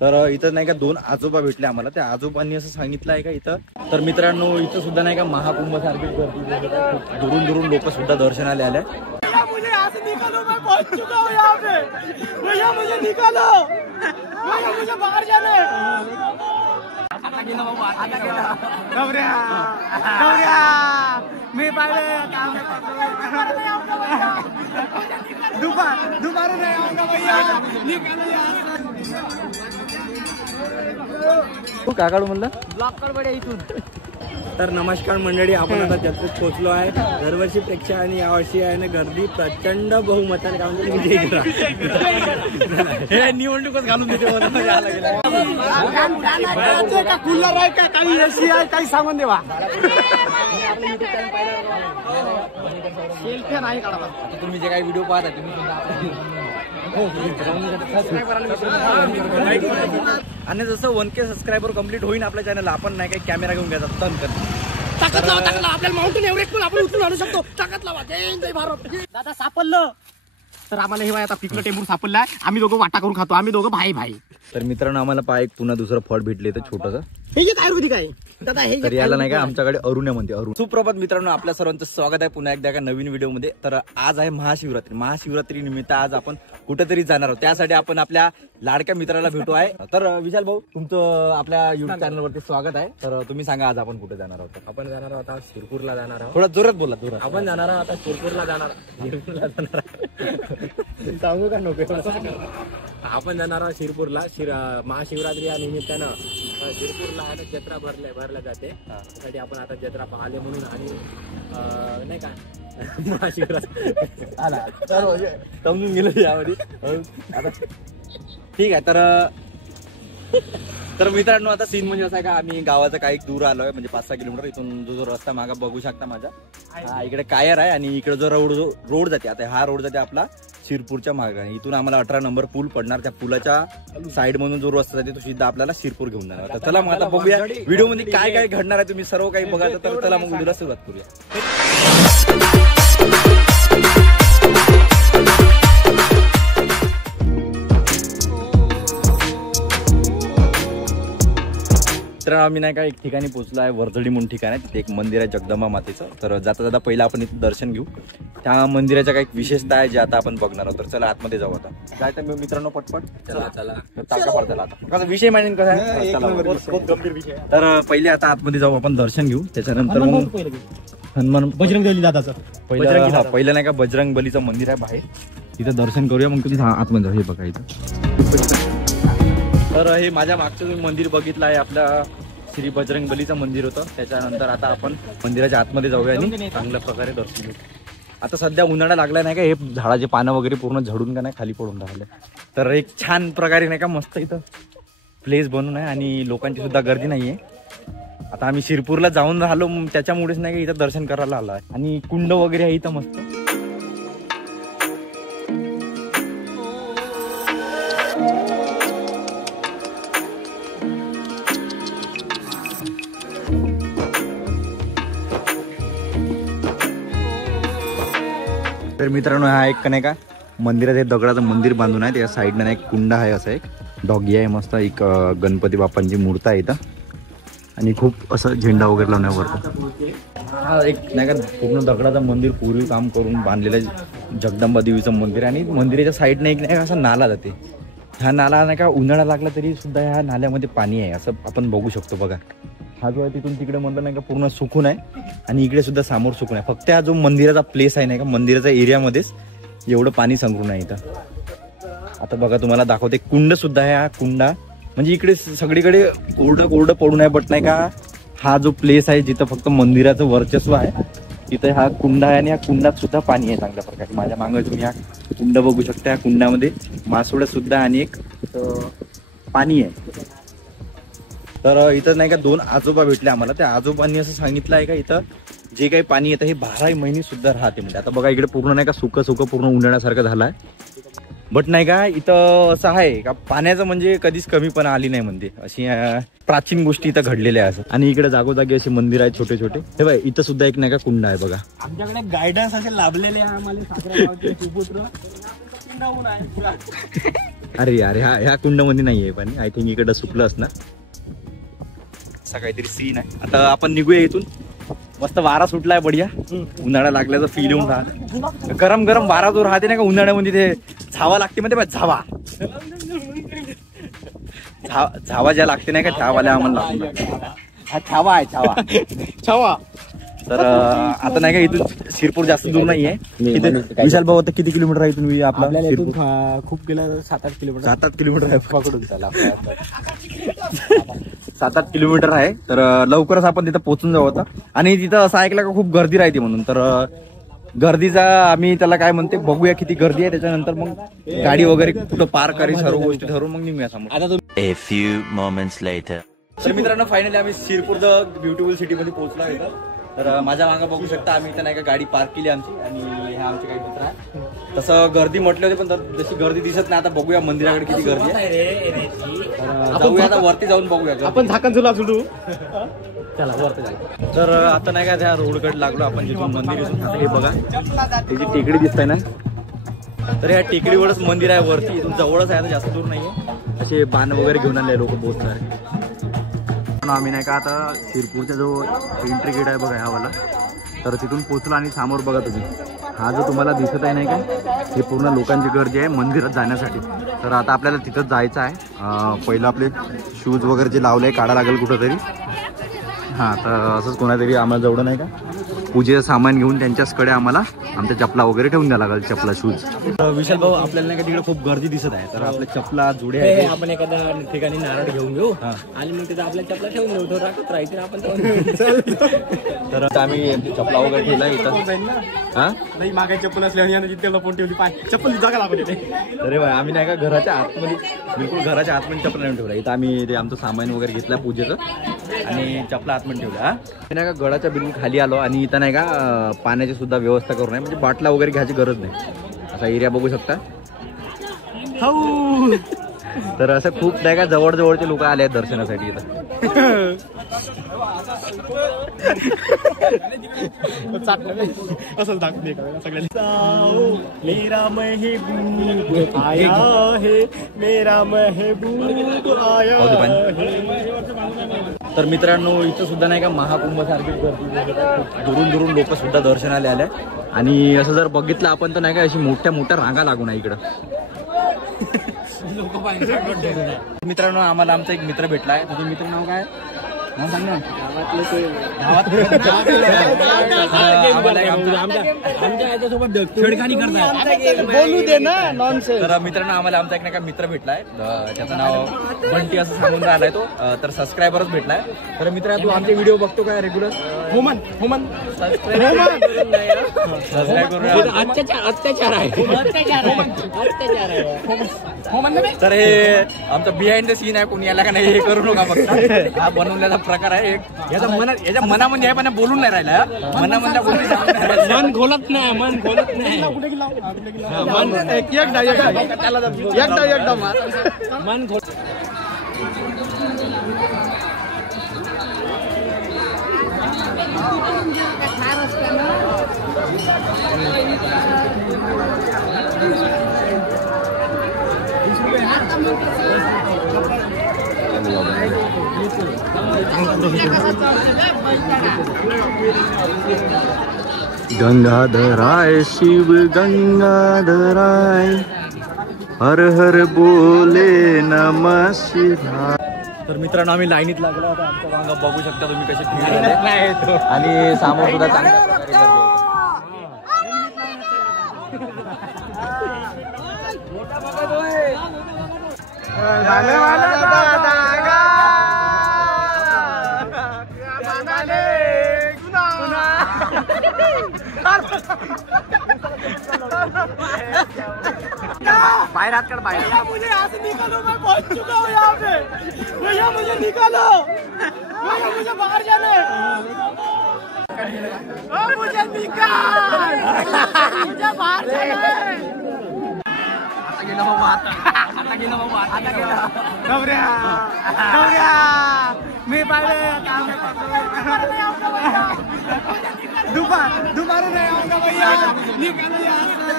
तर इथं नाही का दोन आजोबा भेटले आम्हाला, त्या आजोबांनी असं सांगितलं आहे का इथं, तर मित्रांनो इथं सुद्धा नाही का महाकुंभ सारखी गर्दी, दुरून दुरून लोक सुद्धा दर्शनाला आले. मी दुपार काय काढू म्हणलं ब्लॉक कर बड्या इथून. तर नमस्कार मंडळी, आपण आता जत्रेत पोहोचलो आहे. दरवर्षीपेक्षा आणि यावर्षी आहे ना गर्दी प्रचंड बहुमताने काम हे निवडणूकच घालून देते कूलर आहे का काही एसी आहे काही सांगून देवा. सेल्फी नाही काढा. तुम्ही जे काही व्हिडिओ पाहता तुम्ही आणि जसं 1K सबस्क्रायबर कंप्लीट होईल आपल्या चॅनलला, आपण नाही काही कॅमेरा घेऊन घ्यायचा तन कर ताकद लावा, ताकद लावा. आपल्याला माउंटेन एव्हरेस्ट पण आपण उचलून आणू शकतो. ताकद लावा. जय भारत. दादा सापडलं. तर आम्हाला हे आता पिकलं टेंबूर सापडलाय. आम्ही दोघं वाटा करून खातो. आम्ही दोघं भाई भाई. तर मित्रांनो आम्हाला पहा एक पुन्हा दुसरं फळ भेटले तर छोटंसं, हे एक आयुर्वेदिक आहे दादा. हे तर याला नाही का आमच्याकडे अरुण्या म्हणते. अरुण. सुप्रभात मित्रांनो, आपल्या सर्वांचं स्वागत आहे पुन्हा एकदा एका नवीन व्हिडिओ मध्ये. तर आज आहे महाशिवरात्री. महाशिवरात्री निमित्त आज आपण कुठेतरी जाणार आहोत. त्यासाठी आपण आपल्या लाडक्या मित्राला भेटू आहे. तर विशाल भाऊ, तुमचं आपल्या युट्यूब चॅनल वरती स्वागत आहे. तर तुम्ही सांगा आज आपण कुठे जाणार आहोत. आपण जाणार आहोत आज शिरपूरला जाणार आहोत. थोडा जोरात बोला. जोरात. आपण जाणार आहोत आता शिरपूरला जाणार. सांगू का नको. आपण जाणार आहोत शिरपूरला. महाशिवरात्री या निमित्तानं शिरपूरला आता जत्रा भरल्या जाते. त्यासाठी आपण आता जत्रा पाहिले म्हणून आणि नाही का महाशिवरात्री आला समजून गेलं यामध्ये. आता ठीक आहे. तर मित्रांनो आता सीन म्हणजे असं आहे का, आम्ही गावाचा काही दूर आलोय, म्हणजे 5-6 किलोमीटर. इथून जो रस्ता मागा बघू शकता माझा, हा इकडे कायर आहे आणि इकडे जो रोड जाते, आता हा रोड जाते आपला शिरपूरच्या मार्गाने. इथून आम्हाला 18 नंबर पूल पडणार. त्या पुलाच्या साईड मधून जो रस्ता जाते तो सीधा आपल्याला शिरपूर घेऊन जाणार. तर चला मग आता बघूया व्हिडिओ मध्ये काय काय घडणार आहे, तुम्ही सर्व काही बघायचं. तर चला मग व्हिडिओला सुरुवात करूया. तर आम्ही नाही का एक ठिकाणी पोहोचलो आहे, वरझडी म्हणून ठिकाण आहे. तिथे एक मंदिर आहे जगदंबा मातेचं. तर जाता जाता पहिला आपण इथे दर्शन घेऊ. त्या मंदिराच्या काही विशेषता आहे जे आता आपण बघणार आहोत. तर चला आतमध्ये जाऊ. आता जायचं मित्रांनो पटपट. चला टाका पडताला. आता विषय मांडून कसा आहे, खूप गंभीर विषय. तर पहिले आता आतमध्ये जाऊ आपण, दर्शन घेऊ. त्याच्यानंतर मग हनुमान बजरंग बली दादाचं पहिलं नाही का बजरंग बलीचं मंदिर आहे बाहेर, तिथं दर्शन करूया. मग तुम्ही आतमध्ये जाऊ. हे बघा इथं. तर हे माझ्या मागचं तुम्ही मंदिर बघितलं आहे, आपल्या श्री बजरंग बलीचं मंदिर होतं. त्याच्यानंतर आता आपण मंदिराच्या आतमध्ये जाऊया आणि चांगल्या प्रकारे दर्शन घेऊ. आता सध्या उन्हाळा लागला नाही का, हे झाडाचे पानं वगैरे पूर्ण झडून का नाही खाली पडून राहिले. तर एक छान प्रकारे नाही का मस्त इथं प्लेस बनवून आहे आणि लोकांची सुद्धा गर्दी नाहीये. आता आम्ही शिरपूरला जाऊन राहिलो, त्याच्यामुळेच नाही का इथं दर्शन करायला आलो आहे. आणि कुंड वगैरे आहे इथं मस्त. तर मित्रांनो हा एक नाही का मंदिरात हे दगडाचं मंदिर बांधून आहे. त्याच्या साईडनं नाही एक कुंड आहे, असं एक डॉगी आहे मस्त. एक गणपती बाप्पांची मूर्ती आहे इथं आणि खूप असं झेंडा वगैरे लावण्यावरतं. हा एक नाही का पूर्ण दगडाचं मंदिर पूर्वी काम करून बांधलेलं जगदंबा देवीचं मंदिर. आणि मंदिराच्या साईडने एक नाही का असा नाला जाते. ह्या नाला नाही का उन्हाळा लागला तरी सुद्धा ह्या नाल्यामध्ये पाणी आहे, असं आपण बघू शकतो. बघा हा जो आहे तिथून तिकडे म्हणलं नाही का पूर्ण सुकून आहे आणि इकडे सुद्धा समोर सुकून आहे. फक्त हा जो मंदिराचा प्लेस आहे नाही का, मंदिराच्या एरियामध्येच एवढं पाणी संग्रहून आहे इथं. आता बघा तुम्हाला दाखवते, कुंड सुद्धा आहे. हा कुंडा म्हणजे इकडे सगळीकडे कोरडं पडून आहे, बट नाही का हा जो प्लेस आहे जिथं फक्त मंदिराचं वर्चस्व आहे तिथं हा कुंड आहे. आणि या कुंडात सुद्धा पाणी आहे चांगल्या प्रकारे. माझ्या मागे तुम्ही हा कुंड बघू शकता. या कुंडामध्ये मासोळ्या सुद्धा आणि एक पाणी आहे. तर इथं नाही का दोन आजोबा भेटले आम्हाला. त्या आजोबांनी असं सांगितलं आहे का इथं जे काही पाणी येतं हे 12 महिने सुद्धा राहते म्हणजे. आता बघा इकडे पूर्ण नाही का सुकं पूर्ण उन्हाळ्यासारखं झालं आहे. बट नाही का इथं असं आहे का पाण्याचं म्हणजे कधीच कमीपणा आली नाही म्हणते. अशी प्राचीन गोष्टी इथं घडलेल्या आहे असं. आणि इकडे जागोजागी असे मंदिर आहेत छोटे छोटे. हे बघा इथं सुद्धा एक नाही का कुंड आहे बघा. आमच्याकडे गायडन्स असे लाभलेले आहे आम्हाला. अरे अरे ह्या कुंडामध्ये नाहीये पाणी. आय थिंक इकडं सुकलं असणार. असा काहीतरी सीन आहे. आता आपण निघूया इथून. मस्त वारा सुटलाय बढिया. उन्हाळा लागल्याचं फील येऊन राहत. गरम गरम वारा जो राहते ना का उन्हाळ्यामध्ये ते झावा लागते मध्ये झावा झावा ज्या लागते नाही का त्यावाल्या आम्हाला हा छावा आहे छावा छावा. तर आता नाही का इथून शिरपूर जास्त दूर नाहीये. विशाल भाऊ आता किती किलोमीटर आहे इथून आपल्याला आपला? इथून खूप गेलं 7-8 किलोमीटर. 7-8 किलोमीटर आहे. पकडून चला 7-8 किलोमीटर आहे. तर लवकरच आपण तिथं पोहोचून जाऊ आता. आणि तिथं असं ऐकलं का खूप गर्दी राहते म्हणून. तर गर्दीचा आम्ही त्याला काय म्हणते बघूया किती गर्दी आहे. त्याच्यानंतर मग गाडी वगैरे कुठं पार्क करी सर्व गोष्टी ठरवून मग निघूया समोर. A few moments later. तर मित्रांनो फायनली आम्ही शिरपूर द ब्युटिफुल सिटी मध्ये पोहोचलो इथं. तर माझ्या मागं बघू शकता आम्ही इथं नाही का गाडी पार्क केली आमची. आणि हे आमचे काही मित्र आहे. तसं गर्दी म्हटले होते पण जशी गर्दी दिसत नाही. आता बघूया मंदिराकडे किती गर्दी आहे. जाऊया आता वरती जाऊन बघूया. आपण झाकण झुला सुटू. चला वरती जाऊ. तर आता नाही का त्या रोडकडे लागलो आपण जिथून मंदिर येतो. हे बघा त्याची टेकडी दिसत आहे ना. तर या टेकडीवरच मंदिर आहे वरती. इथून जवळच आहे. जास्त दूर नाहीये. असे बाण वगैरे घेऊन आले लोक बहुत सारे. आम्ही नाही का आता शिरपूरचा जो एंट्री गेट आहे बघा ह्यावाला. तर तिथून पोचलो आणि समोर बघा तुम्ही हा जो तुम्हाला दिसत आहे नाही का हे पूर्ण लोकांची गर्दी आहे मंदिरात जाण्यासाठी. तर आता आपल्याला तिथंच जायचं आहे. पहिलं आपले शूज वगैरे जे लावले काढा लागेल कुठंतरी. हां तर असंच कोणातरी आम्हाला जवळ नाही का पूजेचं सामान घेऊन त्यांच्याचकडे आम्हाला आमच्या चपला वगैरे ठेवून द्यावं लागेल. चपला शूज. विशाल भाऊ आपल्याला नाही का तिकडे खूप गर्दी दिसत आहे. तर आपल्या चपला जुडे आहे. आपण एखाद्या ठिकाणी नारळ घेऊन घेऊ आणि मग तिथं आपल्या चपला ठेवून घेऊ. तो राखत राहायचे आपण. तर आम्ही चपला वगैरे ठेवला इथं. हा नाही मागे चप्पल असल्याने तिथे लपवून ठेवली. पाय चप्पल जागा लागत येते. अरे भाई आम्ही नाही का घराच्या आतमध्ये बिलकुल घराच्या आतमध्ये चपला ठेवला. इथं आम्ही ते आमचं सामान वगैरे घेतलं पूजेचं आणि चपला आतमध्ये ठेवला. नाही का गडाच्या बिलकुल खाली आलो आणि इथं नाही का पाण्याची सुद्धा व्यवस्था करू नये. म्हणजे बाटला वगैरे घ्यायची गरज नाही. असा एरिया बघू शकता. तर असं खूप नाही का जवळचे लोक आले आहेत दर्शनासाठी इथं. असं दाखवले सगळ्यांनी. मेरा महबूब आया है. मेरा महबूब आया है. तर मित्रांनो इथं सुद्धा नाही का महाकुंभसारखी गर्दी. दुरून लोक सुद्धा दर्शनाला आले. आणि असं जर बघितलं आपण तर नाही का अशी मोठ्या रांगा लागून आहे इकडं. मित्रांनो आम्हाला आमचा एक मित्र भेटलाय. तुझं मित्र नाव काय नाव सांग ना. बोलू दे ना नॉनसेन्स. तर मित्रांनो आम्हाला आमचा एक नाही का मित्र भेटलाय. त्याचं नाव बंटी असं सांगून राहिलाय तो. तर सबस्क्रायबरच भेटलाय. तर मित्र तू आमचे व्हिडिओ बघतो काय रेग्युलर. होमन सबस्क्राईब करून अत्याचार आहे. तर हे आमचं बिहाइंड द सीन आहे. कोणी याला का नाही हे करू नका फक्त. हा बनवलेला प्रकार आहे. याच्या मनामध्ये आहे पण बोलून नाही राहिला. मनामधल्या गोष्टी मन खोलत नाही. मन खोलत नाही. एकदा मन खोल. गंगाधराय शिव गंगाधराय हर हर बोले नमः शिवाय. तर मित्रांनो आम्ही लाईनीत लागलो आता. आमच्या मागं बघू शकता तुम्ही कसे फिरले आणि समोर सुद्धा चांगल्या प्रकारे गर्दी आहे. बाहर हाथ कर बाहर. मुझे यहाँ से निकालो. मैं पहुंच चुका हूँ यहाँ पे. भैया मुझे निकालो. भैया मुझे बाहर जाना है. मुझे निकाल. मुझे बाहर जाना है. मी पाहिजे दोबारा नहीं आऊंगा भैया. निकालो यहाँ से.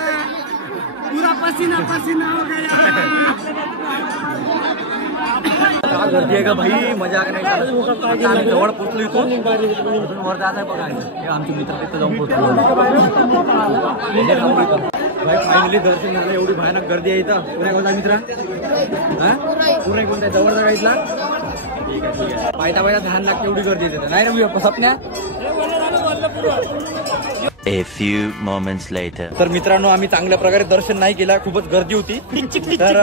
पूरा पसीना पसीना हो गया। गर्दी आहे का भाई, मजा नाही चालत. आता आम्ही जवळ पोहोचलो इथून वर जात आहे बघा. हे आमचे मित्र तिथं जाऊन पोहोचलो भाई. फायनली दर्शन झालं. एवढी भयानक गर्दी आहे इथं. पुण्या गावचा मित्र हा पुणे कोणत्या जवळ जागा इथला. ठीक आहे ठीक आहे. पायता पायता ध्यान लागते एवढी गर्दी येते नाही रे सपन्या. A few moments later. तर मित्रांनो आम्ही चांगल्या प्रकारे दर्शन नाही केलं. खूपच गर्दी होती. तर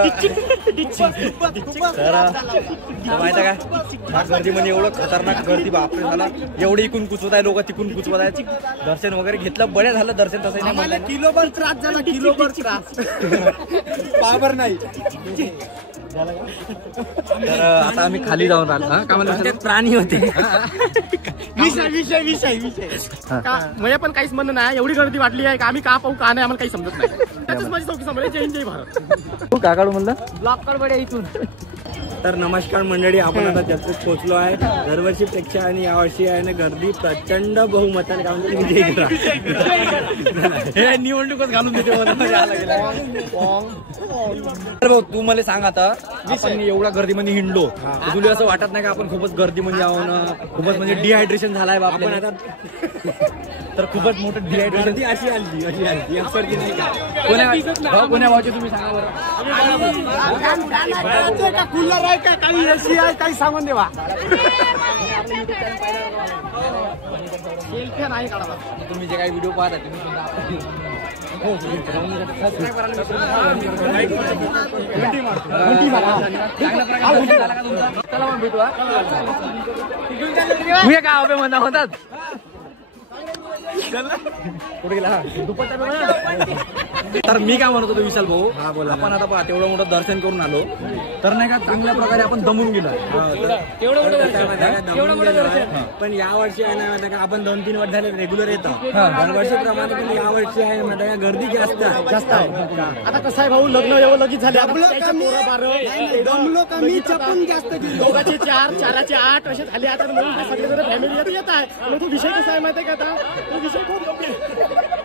माहिती काय ह्या गर्दीमध्ये एवढं खतरनाक गर्दी बापरे झाला. एवढे इकून कुचवत आहे लोक तिकून कुचवत आहे. दर्शन वगैरे घेतलं बरं झालं. दर्शन तसं नाही मला किलोभर त्रास झाला. किलोभर त्रास पावर नाही. तर आता आम्ही खाली जाऊन राहिलो. हा का म्हणतात प्राणी होते. विषय विषय विषय विषय म्हणजे पण काहीच म्हणणं नाही. एवढी गर्दी वाटली आहे का आम्ही का पाहू का नाही आम्हाला काही समजत नाही. त्यातच माझी चौकी समोर जय जय भारत. तू काकाडू म्हणलं ब्लॉक कर बडे इथून. तर नमस्कार मंडळी, आपण आता जत्रेत पोहोचलो आहे. दरवर्षीपेक्षा आणि यावर्षी आहे ना गर्दी प्रचंड बहुमताने काम विजय करा. हे निवडणूकच घालून देते मला. भाऊ तू मला सांग आता आपण एवढ्या गर्दीमध्ये हिंडलो तुला असं वाटत नाही का आपण खूपच गर्दीमध्ये आहो ना. खूपच म्हणजे डिहायड्रेशन झालाय बा आपण आता. तर खूपच मोठं डिहायड्रेशन अशी आली सर्दी नाही का. कोण्या भावचे तुम्ही सांगा बरं. कूलर आहे का काही एसी आहे काही सामान देवा. सेल्फी नाही काढा. तुम्ही जे काही व्हिडिओ पाहता तुम्ही चला मग भेटू. मी काय हवे म्हणा होतात कुठे गेला. तर मी काय म्हणत होतो विशाल भाऊ आपण आता पहा तेवढं मोठं दर्शन करून आलो तर नाही का चांगल्या प्रकारे आपण दमून गेलो. पण यावर्षी आहे ना माहिती का आपण 2-3 वर्ष झाले रेग्युलर येतो. दरवर्षीप्रमाणे पण यावर्षी आहे माहिती का गर्दी जास्त आहे. आता कसं आहे भाऊ लग्न एवढं लगेच झाले. जमलो कमी चपून जास्त दोघाचे 4 4चे 8 असे झाले. आता सगळे फॅमिली येत आहे. तो विषय कसा आहे माहिती आहे का आता तो विषय खूप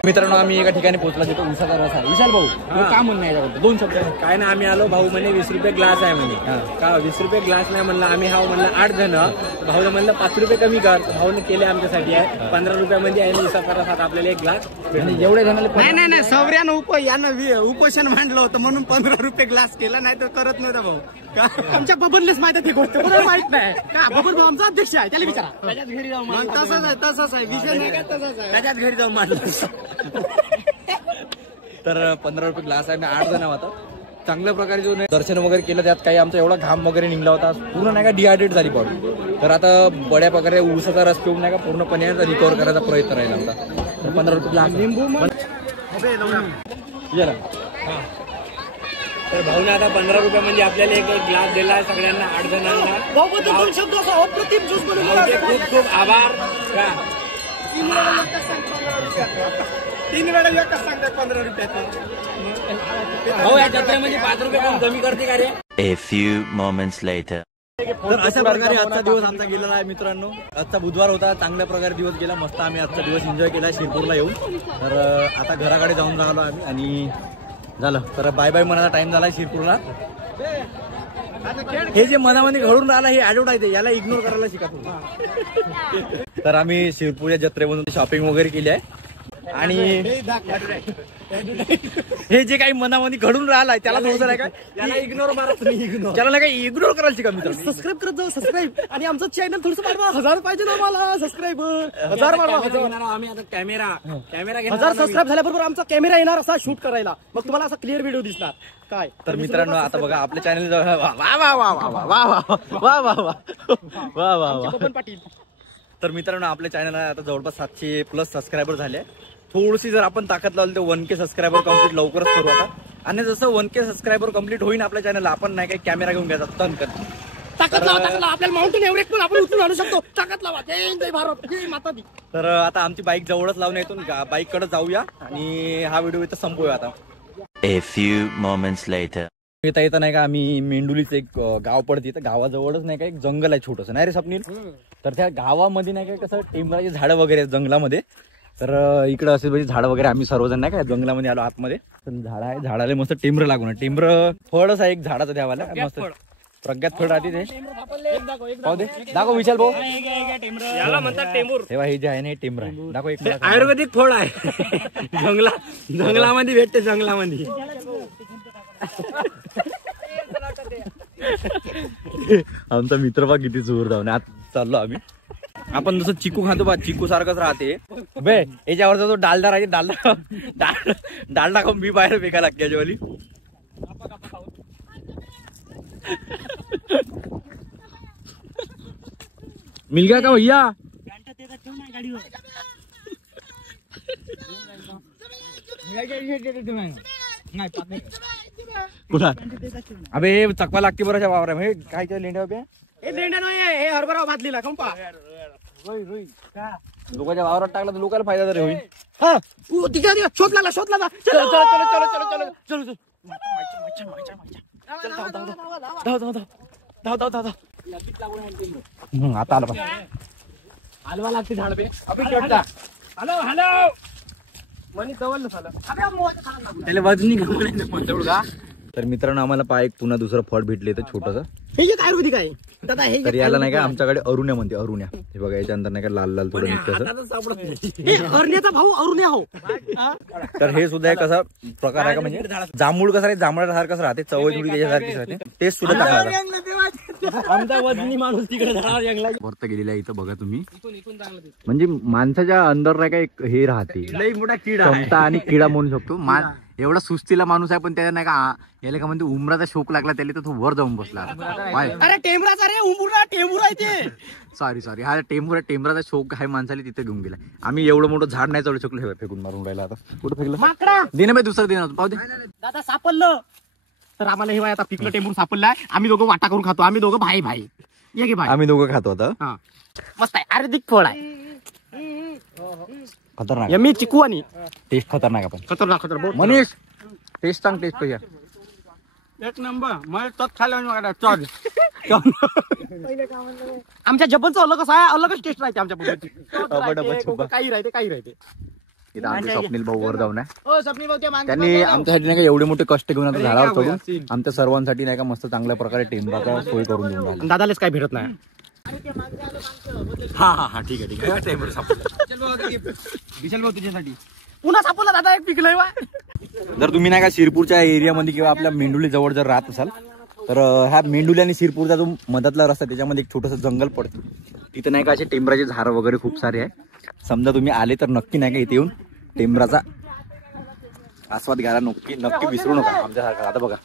मित्रांनो आम्ही एका ठिकाणी पोहोचला तिथं उसाचा रस आहे. विशाल भाऊ काय म्हणणं आहे याच्याबद्दल 2 शब्द. काय ना आम्ही आलो भाऊ म्हणे 20 रुपये ग्लास आहे म्हणे. का 20 रुपये ग्लास नाही म्हणलं आम्ही हा म्हणलं 8 जण. भाऊला म्हणलं 5 रुपये कमी कर. भाऊने केले आमच्यासाठी आहे 15 रुपयामध्ये आहे. उसाचा रस आपल्याला 1 ग्लास. एवढे जणांना नाही नाही सौर्यानं यानं उपोषण मांडलं होतं म्हणून 15 रुपये ग्लास केला. नाही तर करत नव्हता भाऊ. आमच्या बबनलेच माहिती ती गोष्ट कोणाला माहित नाही का. बबन भाऊ आमचा अध्यक्ष आहे त्याला विचारा. त्याच्याच घरी जाऊन तसंच आहे विषय नाही का तसंच आहे. त्याच्याच घरी जाऊन मांडलं. तर 15 रुपये ग्लास आहे. मी 8 जण होता. चांगल्या प्रकारे जो दर्शन वगैरे केलं त्यात काही आमचा एवढा घाम वगैरे निघला होता. पूर्ण नाही का डिहायड्रेट झाली बॉडी. तर आता बड्या प्रकारे ऊसाचा रस पिऊन नाही का पूर्णपणे रिकवर करायचा प्रयत्न राहिला होता. तर 15 रुपये ग्लास लिंबू तर भाऊने आता 15 रुपये म्हणजे आपल्याला 1 ग्लास दिला आहे सगळ्यांना 8 जणांना. खूप खूप आभार. का 3 वेळा एकच सांगतात 15 रुपयाचं. भाऊ या जत्रेमध्ये 5 रुपये कोण कमी करते का रे. A few moments later. तर अशा प्रकारे आजचा दिवस आमचा गेलेला आहे मित्रांनो. आजचा बुधवार होता. चांगल्या प्रकारे दिवस गेला. मस्त आम्ही आजचा दिवस एन्जॉय केला शिरपूरला येऊन. तर आता घराकडे जाऊन राहिलो आम्ही आणि झालं. तर बाय बाय म्हणायचा टाइम झाला शिरपूरला. हे जे मनामध्ये घडून राहिलं हे ऍडव्हर्टाईज आहे. याला इग्नोर करायला शिका तुम्ही. तर आम्ही शिरपूरच्या जत्रेमधून शॉपिंग वगैरे केली आहे आणि हे जे काही मनामध्ये घडून राहिलाय त्याला थोडं नाही का त्याला इग्नोर मारा तुम्ही. इग्नोर त्याला नाही का इग्नोर करायला शिका मित्रांनो. सबस्क्राईब करत जाऊ. सबस्क्राईब आणि आमचं चॅनल थोडंसं वाढवा. 1000 पाहिजे ना मला सबस्क्रायबर. 1000 वाढवा. आम्ही आता कॅमेरा 1000 सबस्क्राईब झाल्याबरोबर आमचा कॅमेरा येणार असा शूट करायला. मग तुम्हाला असा क्लिअर व्हिडिओ दिसणार. काय तर मित्रांनो आता बघा आपल्या चॅनल वा वा वा वा वा वा वा वा वा वा. बबन पाटील. तर मित्रांनो आपल्या चॅनलला आता जवळपास 700+ सबस्क्रायबर झाले. थोडीशी जर आपण ताकद लावली तर 1K सबस्क्रायबर कम्प्लीट लवकरच करू आता. आणि जसं 1K सबस्क्रायबर कम्प्लीट होईल आपल्या चॅनलला आपण नाही काही कॅमेरा घेऊन घ्यायचा तन कर. ताकद लावा आपल्याला माउंटेन एव्हरेस्ट पण आपण उचलून आणू शकतो. ताकद लावा. जय जय भारत. जय माता दी. तर आता आमची बाईक जवळच लावून येतून बाईक कडे जाऊया आणि हा व्हिडिओ इथं संपवूया आता. A few moments later. येता येतं नाही का आम्ही मेंडुलीचं एक गाव पडते. तर गावाजवळच नाही का एक जंगल आहे छोटंसं नाही रे स्वप्नील. तर त्या गावामध्ये नाही का कसं टेंबराची झाडं वगैरे आहेत जंगलामध्ये. तर इकडं असे म्हणजे झाड वगैरे आम्ही सर्वजण नाही काय जंगलामध्ये आलो आतमध्ये. तर झाड आहे, झाडाला मस्त टेंबर लागून टेंबर फळच आहे एक झाडाचं द्यावाला मस्त प्रज्ञात फळ राहते ते. पाहू दे दाखव विशाल भाऊ. याला म्हणतात टेंबूर. तेव्हा हे जे आहे ना हे टेंबर आहे. दाखव एक आयुर्वेदिक फळ आहे. जंगलामध्ये भेटते जंगलामध्ये. आमचा मित्र बा किती जोर धावून आज चाललो आम्ही. आपण जसं चिकू खातो बा चिकू सारखंच राहते बे. याच्यावरचा जो डालडा राहते डालडा खाऊन मी बाहेर फेका लागते याच्यावाली. मिल गया का भैया. कुठं अबे चकवा लागते बरं वावर आहे काय लेंड्या बे. हे लेंडा नाही हे हरभरा भातलीला कंपा लोकांच्या वावरात टाकला तर लोकांना फायदा तरी होईल. हा तिकडे शोध लागला चलो चलो चलो चलो चलो चलो चलो आता आलं हलवा लागते झाड बे. हॅलो हॅलो मनी जवळ झालं त्याला वजनी का. तर मित्रांनो आम्हाला पहा एक पुन्हा दुसरं फळ भेटले तर छोटस. हे जे आयुर्वेदिक आहे दादा हे तर याला नाही का आमच्याकडे अरुण्या म्हणते अरुण्या. हे बघा याच्या अंदर नाही का लाल लाल थोडं निघतं. हे हरण्याचा भाऊ अरुण्या हो. तर हे सुद्धा एक असा प्रकार आहे का म्हणजे जांभूळ कसं आहे जांभळासारखंच राहते चवळी थोडी त्याच्यासारखीच राहते. टेस्ट सुद्धा चांगला. आमचा वजनी माणूस तिकडे झाडावर जंगला वरत गेलेला आहे इथं बघा तुम्ही. म्हणजे माणसाच्या अंदर नाही का एक हे राहते लई मोठा किडा क्षमता आणि किडा म्हणू शकतो. एवढा सुस्तीला माणूस आहे पण त्याला नाही का याला का म्हणते उमराचा शोक लागला त्याला तर तो वर जाऊन बसला. अरे टेंबराचा रे उंबुरा टेंबूर आहे ते. सॉरी हा टेंबराचा शोक आहे माणसाला तिथे घेऊन गेला. आम्ही एवढं मोठं झाड नाही चढू शकलो. फेकून मारून राहिला आता कुठं फेकलं माकडा दिन बाई दुसरं दिन पाहू दे दादा सापडलं. तर आम्हाला हे आता पिकलं टेंबूर सापडलाय. आम्ही दोघं वाटा करून खातो. आम्ही दोघं भाई भाई ये घे भाई. आम्ही दोघं खातो आता. हा मस्त आहे आयुर्वेदिक फळ आहे. खतरनाक मी चिकू आणि टेस्ट खतरनाक आपण खतरनाक खतरनाक मनीष टेस्ट सांग टेस्ट कशा. एक नंबर मला तोच खायला चल. आमच्या जबलचं अलगच आहे अलगच टेस्ट राहते आमच्या पद्धती. काही राहते इथं आमचे स्वप्नील भाऊ वर जाऊन आहे. हो स्वप्नील भाऊ ते माणसं त्यांनी आमच्यासाठी नाही का एवढे मोठे कष्ट घेऊन आता झाडावर चढून आमच्या सर्वांसाठी नाही का मस्त चांगल्या प्रकारे टेंबाचा सोय करून देऊन राहिला. दादालेच काय भेटत नाही. हा ठीक आहे टेंबर विशाल भाऊ तुझ्यासाठी पुन्हा सापडला दादा एक पिकलंय वा. जर तुम्ही नाही का शिरपूरच्या एरियामध्ये किंवा आपल्या मेंडुली जवळ जर राहत असाल तर ह्या मेंडुली आणि शिरपूरचा जो मधातला रस्ता त्याच्यामध्ये एक छोटंसं जंगल पडतं. तिथे नाही का असे टेंबराचे झाडं वगैरे खूप सारे आहे. समजा तुम्ही आले तर नक्की नाही का इथे येऊन टेंबराचा आस्वाद घ्यायला नक्की विसरू नका आमच्यासारखं. आता बघा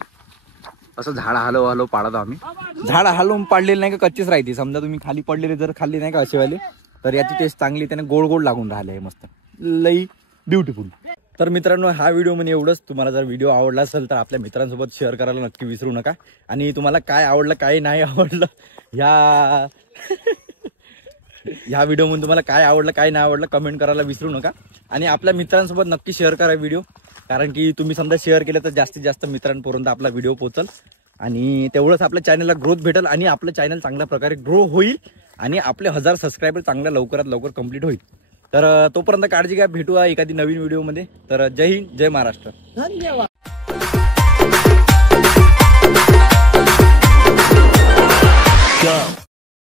असं झाड हलव पाडतो आम्ही. झाड हलवून पाडलेले नाही का कच्चीच राहते. समजा तुम्ही खाली पडलेले जर खाल्ली नाही का असेवाले तर याची टेस्ट चांगली त्याने गोड गोड लागून राहिले आहे मस्त लई ब्युटिफुल. तर मित्रांनो हा व्हिडिओ म्हणजे एवढंच. तुम्हाला जर व्हिडिओ आवडला असेल तर आपल्या मित्रांसोबत शेअर करायला नक्की विसरू नका. आणि तुम्हाला काय आवडलं काय नाही आवडलं ह्या व्हिडिओमध्ये तुम्हाला काय आवडलं काय नाही आवडलं कमेंट करायला विसरू नका. आणि आपल्या मित्रांसोबत नक्की शेअर करा व्हिडिओ. कारण की तुम्ही समजा शेअर केलं तर जास्तीत जास्त मित्रांपर्यंत आपला व्हिडिओ पोहोचल. आणि तेवढंच आपल्या चॅनलला ग्रोथ भेटेल आणि आपलं चॅनल चांगल्या प्रकारे ग्रो होईल. आणि आपले 1000 सबस्क्रायबर चांगल्या लवकरात लवकर कंप्लीट होईल. तर तोपर्यंत काळजी घ्या. भेटूया एखादी नवीन व्हिडिओमध्ये. तर जय हिंद जय महाराष्ट्र. धन्यवाद.